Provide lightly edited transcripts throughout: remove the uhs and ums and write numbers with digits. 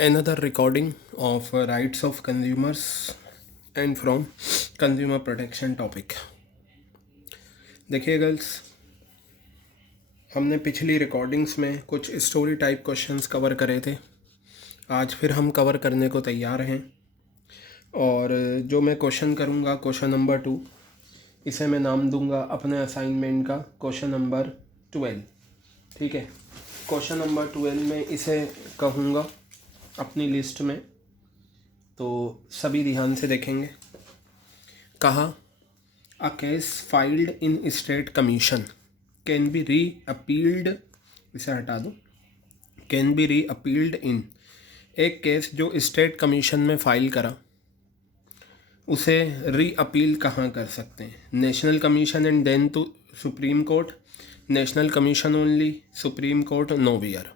another recording of rights of consumers and from consumer protection topic. देखिए girls, हमने पिछली recordings में कुछ स्टोरी टाइप क्वेश्चंस कवर करे थे। आज फिर हम कवर करने को तैयार हैं और जो मैं क्वेश्चन करूँगा क्वेश्चन नंबर 2, इसे मैं नाम दूंगा अपने असाइनमेंट का क्वेश्चन नंबर 12। ठीक है, क्वेश्चन नंबर 12 में इसे कहूँगा अपनी लिस्ट में, तो सभी ध्यान से देखेंगे। कहा, a case filed in state commission can be री अपील्ड, इसे हटा दो, कैन बी री अपील्ड इन। एक केस जो स्टेट कमीशन में फाइल करा उसे री अपील कहाँ कर सकते हैं? National commission and then to supreme court, national commission only, supreme court nowhere.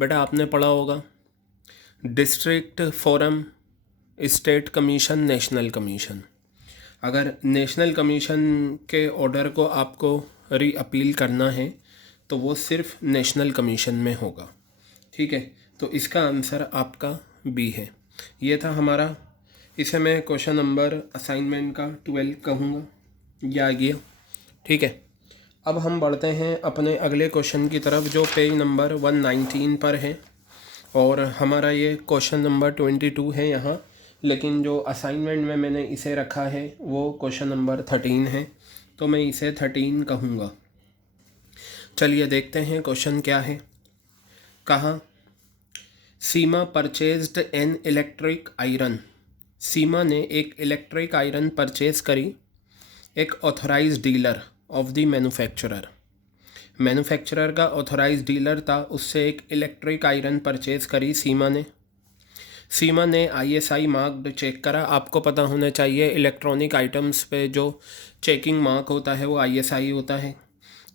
बेटा आपने पढ़ा होगा district forum, state commission, national commission. अगर नेशनल कमीशन के ऑर्डर को आपको री अपील करना है तो वो सिर्फ नेशनल कमीशन में होगा। ठीक है, तो इसका आंसर आपका बी है। ये था हमारा, इसे मैं क्वेश्चन नंबर असाइनमेंट का 12 कहूँगा, ये आ गया। ठीक है, अब हम बढ़ते हैं अपने अगले क्वेश्चन की तरफ जो पेज नंबर 119 पर है और हमारा ये क्वेश्चन नंबर 22 है यहाँ, लेकिन जो असाइनमेंट में मैंने इसे रखा है वो क्वेश्चन नंबर 13 है, तो मैं इसे 13 कहूँगा। चलिए देखते हैं क्वेश्चन क्या है। कहा, सीमा परचेज्ड एन इलेक्ट्रिक आयरन। सीमा ने एक इलेक्ट्रिक आयरन परचेज करी एक authorised dealer of the manufacturer. Manufacturer का ऑथराइज्ड डीलर था, उससे एक इलेक्ट्रिक आयरन परचेज करी सीमा ने। सीमा ने ISI मार्क चेक करा। आपको पता होना चाहिए इलेक्ट्रॉनिक आइटम्स पे जो चेकिंग मार्क होता है वो ISI होता है।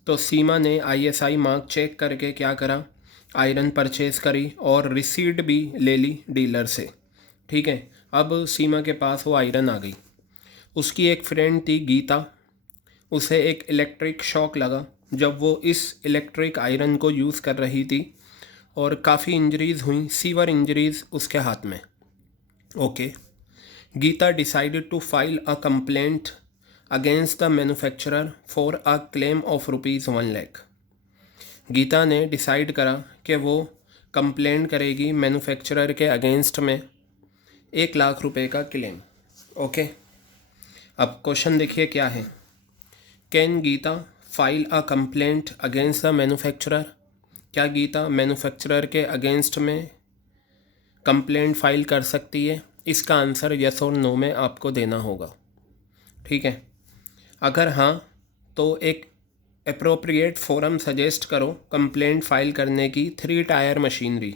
तो सीमा ने ISI मार्क चेक करके क्या करा, आयरन परचेज करी और रिसीट भी ले ली डीलर से। ठीक है, अब सीमा के पास वो आयरन आ गई। उसकी एक फ्रेंड थी गीता, उसे एक इलेक्ट्रिक शॉक लगा जब वो इस इलेक्ट्रिक आयरन को यूज़ कर रही थी और काफ़ी इंजरीज़ हुई, सीवर इंजरीज़ उसके हाथ में। Okay, Gita decided to file a complaint against the manufacturer for a claim of ₹1 lakh. Gita ने डिसाइड करा कि वो कंप्लेंट करेगी मैन्युफैक्चरर के अगेंस्ट में 1 लाख रुपए का क्लेम। ओके, अब क्वेश्चन देखिए क्या है। Can Gita file a complaint against the manufacturer? क्या गीता मैन्युफैक्चरर के अगेंस्ट में कंप्लेंट फाइल कर सकती है? इसका आंसर यस और नो में आपको देना होगा। ठीक है, अगर हाँ तो एक अप्रोप्रिएट फोरम सजेस्ट करो कंप्लेंट फाइल करने की। 3 टायर मशीनरी,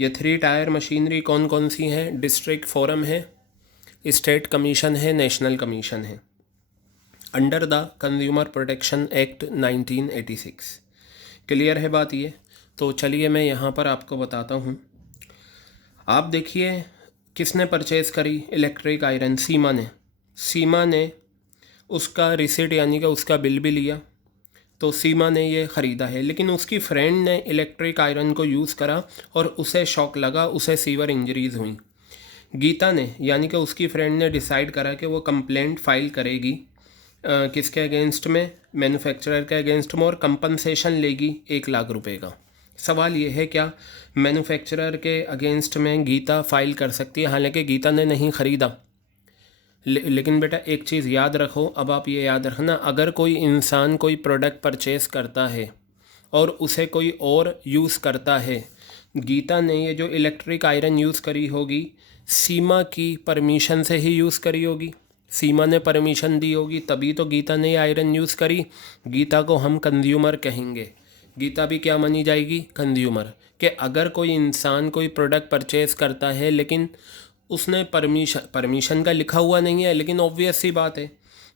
ये 3 टायर मशीनरी कौन कौन सी हैं? डिस्ट्रिक्ट फोरम है, स्टेट कमीशन है, नेशनल कमीशन है, under the consumer protection act 1986। Clear है बात ये? तो चलिए मैं यहाँ पर आपको बताता हूँ। आप देखिए किसने परचेज़ करी इलेक्ट्रिक आयरन? सीमा ने। सीमा ने उसका रिसीट यानी कि उसका बिल भी लिया, तो सीमा ने ये ख़रीदा है। लेकिन उसकी फ्रेंड ने इलेक्ट्रिक आयरन को यूज़ करा और उसे शॉक लगा, उसे सीवर इंजरीज़ हुई। गीता ने यानी कि उसकी फ्रेंड ने डिसाइड करा कि वो कंप्लेंट फाइल करेगी किसके अगेंस्ट में? मैन्युफैक्चरर के अगेंस्ट में, और कंपनसेशन लेगी 1 लाख रुपए का। सवाल ये है क्या मैन्युफैक्चरर के अगेंस्ट में गीता फाइल कर सकती है? हालांकि गीता ने नहीं ख़रीदा, लेकिन बेटा एक चीज़ याद रखो, अब आप ये याद रखना, अगर कोई इंसान कोई प्रोडक्ट परचेज़ करता है और उसे कोई और यूज़ करता है, गीता ने ये जो इलेक्ट्रिक आयरन यूज़ करी होगी सीमा की परमिशन से ही यूज़ करी होगी। सीमा ने परमिशन दी होगी तभी तो गीता ने ये आयरन यूज़ करी। गीता को हम कंज्यूमर कहेंगे। गीता भी क्या मानी जाएगी? कंज्यूमर। कि अगर कोई इंसान कोई प्रोडक्ट परचेज़ करता है लेकिन उसने परमिशन का लिखा हुआ नहीं है, लेकिन ऑब्वियस सी बात है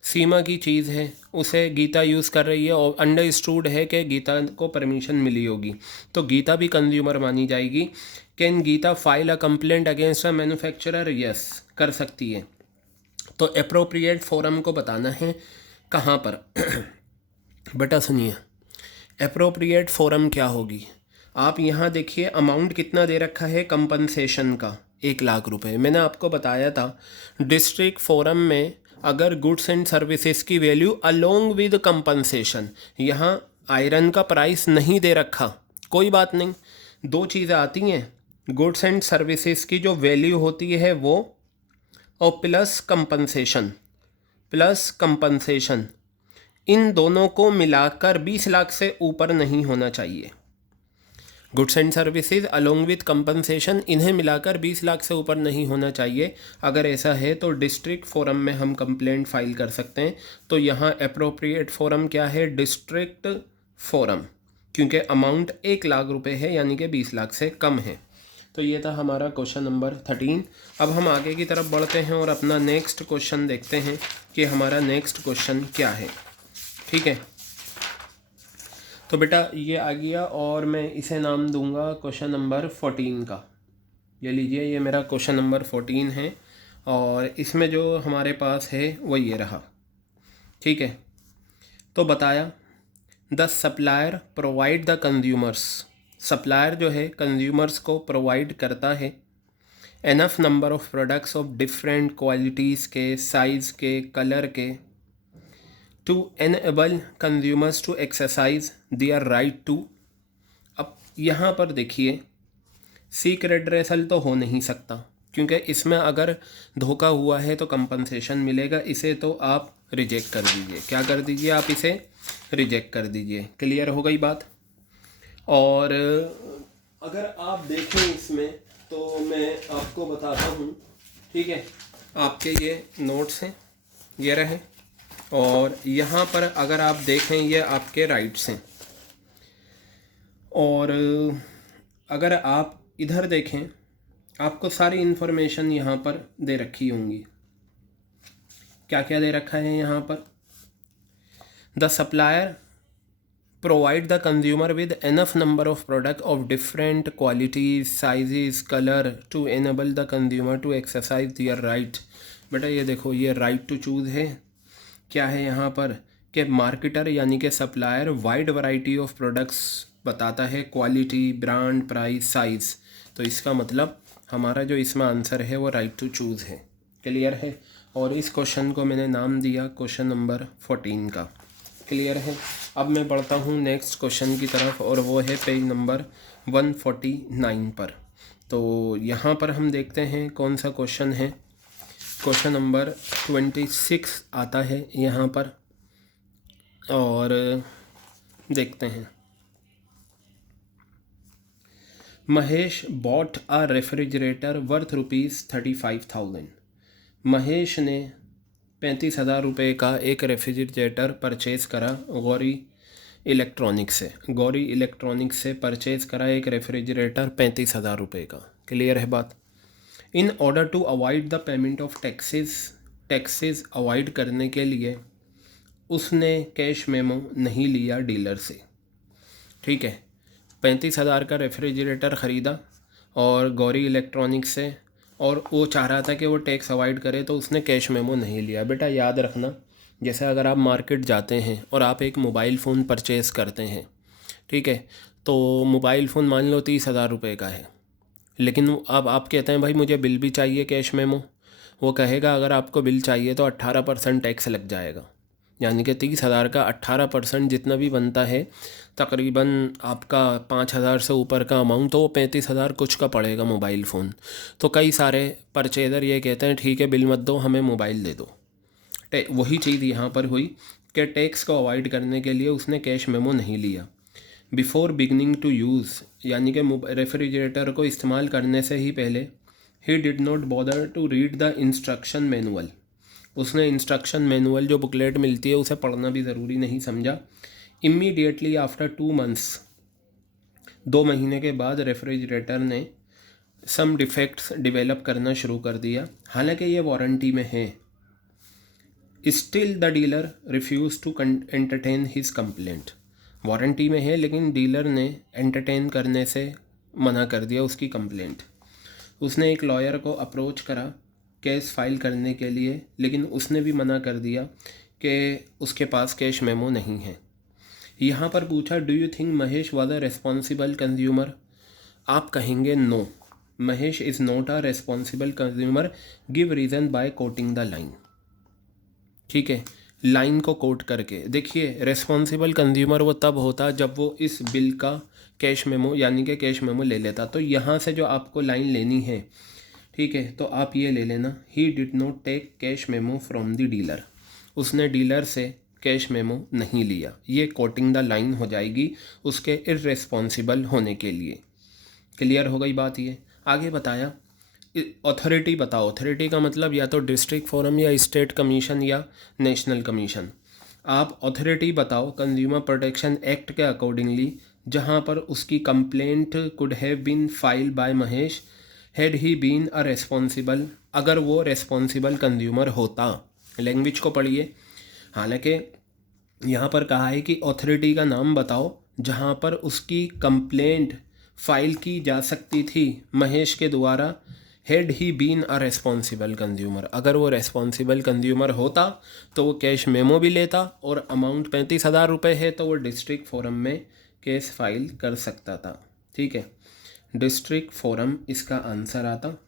सीमा की चीज़ है, उसे गीता यूज़ कर रही है और अंडरस्टूड है कि गीता को परमिशन मिली होगी, तो गीता भी कंज्यूमर मानी जाएगी। Can Gita file a complaint against a manufacturer? Yes, कर सकती है। तो अप्रोप्रिएट फोरम को बताना है कहाँ पर? बेटा सुनिए, अप्रोप्रिएट फोरम क्या होगी? आप यहाँ देखिए अमाउंट कितना दे रखा है कंपनसेशन का, 1 लाख रुपए। मैंने आपको बताया था डिस्ट्रिक्ट फोरम में अगर गुड्स एंड सर्विसेज की वैल्यू अलोंग विद कंपनसेशन, यहाँ आयरन का प्राइस नहीं दे रखा, कोई बात नहीं, दो चीज़ें आती हैं, गुड्स एंड सर्विसेज की जो वैल्यू होती है वो, और प्लस कंपनसेशन, इन दोनों को मिलाकर 20 लाख से ऊपर नहीं होना चाहिए। Goods and services along with compensation, इन्हें मिलाकर 20 लाख से ऊपर नहीं होना चाहिए। अगर ऐसा है तो डिस्ट्रिक्ट फोरम में हम कंप्लेंट फाइल कर सकते हैं। तो यहाँ अप्रोप्रिएट फोरम क्या है, डिस्ट्रिक्ट फोरम, क्योंकि अमाउंट 1 लाख रुपए है, यानी कि 20 लाख से कम है। तो ये था हमारा क्वेश्चन नंबर 13। अब हम आगे की तरफ बढ़ते हैं और अपना नेक्स्ट क्वेश्चन देखते हैं कि हमारा नेक्स्ट क्वेश्चन क्या है। ठीक है, तो बेटा ये आ गया और मैं इसे नाम दूंगा क्वेश्चन नंबर 14 का। ये लीजिए, ये मेरा क्वेश्चन नंबर 14 है और इसमें जो हमारे पास है वो ये रहा। ठीक है, तो बताया the supplier provide the consumers, supplier जो है कंज्यूमर्स को प्रोवाइड करता है enough number of products of different qualities के, साइज़ के, कलर के, to enable consumers to exercise their right to. अब यहाँ पर देखिए सीक रेड्रेसल तो हो नहीं सकता, क्योंकि इसमें अगर धोखा हुआ है तो कंपनसेशन मिलेगा, इसे तो आप रिजेक्ट कर दीजिए। क्या कर दीजिए, आप इसे रिजेक्ट कर दीजिए। क्लियर हो गई बात। और अगर आप देखें इसमें तो मैं आपको बताता हूँ। ठीक है, आपके ये नोट्स हैं, ये रहे, और यहाँ पर अगर आप देखें ये आपके राइट्स हैं, और अगर आप इधर देखें आपको सारी इन्फॉर्मेशन यहाँ पर दे रखी होंगी। क्या क्या दे रखा है यहाँ पर, the supplier provide the consumer with enough number of product of different qualities, sizes, colour to enable the consumer to exercise their right. बेटा ये देखो, ये राइट टू चूज़ है। क्या है यहाँ पर कि मार्केटर यानी कि supplier wide variety of products बताता है, क्वालिटी, ब्रांड, प्राइस, साइज़। तो इसका मतलब हमारा जो इसमें आंसर है वो राइट टू चूज़ है। क्लियर है। और इस क्वेश्चन को मैंने नाम दिया क्वेश्चन नंबर 14 का। क्लियर है। अब मैं बढ़ता हूँ नेक्स्ट क्वेश्चन की तरफ, और वो है पेज नंबर 149 पर। तो यहाँ पर हम देखते हैं कौन सा क्वेश्चन है। क्वेश्चन नंबर 26 आता है यहाँ पर, और देखते हैं। Mahesh bought a refrigerator worth ₹35,000। Mahesh ने 35,000 रुपये का एक रेफ्रिजरेटर परचेज़ करा गौरी इलेक्ट्रॉनिक्स से। गौरी इलेक्ट्रॉनिक्स से परचेज़ करा एक रेफ्रिजरेटर 35,000 रुपये का। क्लियर है बात। In order to avoid the payment of taxes avoid करने के लिए उसने कैश मेमो नहीं लिया डीलर से। ठीक है, 35,000 का रेफ्रिजरेटर ख़रीदा और गौरी इलेक्ट्रॉनिक्स से, और वो चाह रहा था कि वो टैक्स अवॉइड करे, तो उसने कैश मेमो नहीं लिया। बेटा याद रखना, जैसे अगर आप मार्केट जाते हैं और आप एक मोबाइल फ़ोन परचेज़ करते हैं, ठीक है, तो मोबाइल फ़ोन मान लो 30,000 रुपये का है, लेकिन अब आप कहते हैं भाई मुझे बिल भी चाहिए कैश मेमो। वो कहेगा अगर आपको बिल चाहिए तो 18% टैक्स लग जाएगा, यानी कि 30,000 का 18% जितना भी बनता है, तकरीबन आपका 5,000 से ऊपर का अमाउंट, तो वो 35,000 कुछ का पड़ेगा मोबाइल फ़ोन। तो कई सारे परचेज़र ये कहते हैं ठीक है बिल मत दो, हमें मोबाइल दे दो। वही चीज़ यहाँ पर हुई कि टैक्स को अवॉइड करने के लिए उसने कैश मेमो नहीं लिया। बिफोर बिगनिंग टू यूज़, यानी कि रेफ्रिजरेटर को इस्तेमाल करने से ही पहले, he did not bother to read the instruction manual, उसने इंस्ट्रक्शन मैनुअल जो बुकलेट मिलती है उसे पढ़ना भी ज़रूरी नहीं समझा। इमीडिएटली आफ्टर 2 मंथ्स, 2 महीने के बाद रेफ्रिजरेटर ने सम डिफेक्ट्स डेवलप करना शुरू कर दिया, हालांकि ये वारंटी में है। Still the dealer refuse to entertain his complaint, warranty में है लेकिन डीलर ने एंटरटेन करने से मना कर दिया उसकी कंप्लेंट। उसने एक लॉयर को अप्रोच करा केस फाइल करने के लिए, लेकिन उसने भी मना कर दिया कि उसके पास कैश मेमो नहीं है। यहाँ पर पूछा do you think Mahesh was a responsible consumer, आप कहेंगे no, Mahesh is not a responsible consumer, give reason by quoting the line. ठीक है, लाइन को कोट करके। देखिए रेस्पॉन्सिबल कंज्यूमर वो तब होता जब वो इस बिल का कैश मेमो यानी कि कैश मेमो ले लेता। तो यहाँ से जो आपको लाइन लेनी है, ठीक है, तो आप ये ले लेना, he did not take cash memo from the dealer, उसने डीलर से कैश मेमो नहीं लिया। ये कोटिंग द लाइन हो जाएगी उसके इर्रेस्पॉन्सिबल होने के लिए। क्लियर हो गई बात। ये आगे बताया अथॉरिटी बताओ, अथॉरिटी का मतलब या तो डिस्ट्रिक्ट फोरम या स्टेट कमीशन या नेशनल कमीशन। आप अथॉरिटी बताओ कंज्यूमर प्रोटेक्शन एक्ट के अकॉर्डिंगली जहाँ पर उसकी complaint could have been filed by Mahesh had he been a responsible, अगर वो रेस्पॉन्सिबल कंज्यूमर होता। लैंग्वेज को पढ़िए, हालांकि यहाँ पर कहा है कि अथॉरिटी का नाम बताओ जहाँ पर उसकी कंप्लेंट फाइल की जा सकती थी महेश के द्वारा, had he been a responsible consumer, अगर वो रेस्पॉन्सिबल कंज्यूमर होता तो वो कैश मेमो भी लेता और अमाउंट 35,000 रुपये है तो वो डिस्ट्रिक्ट फोरम में केस फाइल कर सकता था। ठीक है, डिस्ट्रिक्ट फोरम इसका आंसर आता।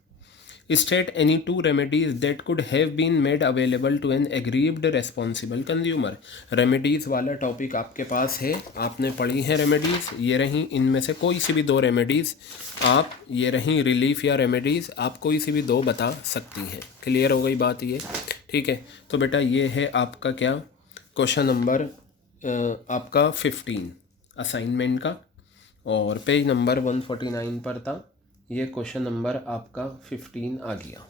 State any two remedies that could have been made available to an aggrieved responsible consumer. Remedies वाला टॉपिक आपके पास है, आपने पढ़ी है रेमेडीज़, ये रहीं, इनमें से कोई सी भी दो रेमेडीज़ आप, ये रहीं रिलीफ या रेमेडीज़, आप कोई सी भी दो बता सकती हैं। क्लियर हो गई बात ये। ठीक है, तो बेटा ये है आपका क्या क्वेश्चन नंबर आपका 15 असाइनमेंट का, और पेज नंबर 149 पर था, ये क्वेश्चन नंबर आपका 15 आ गया।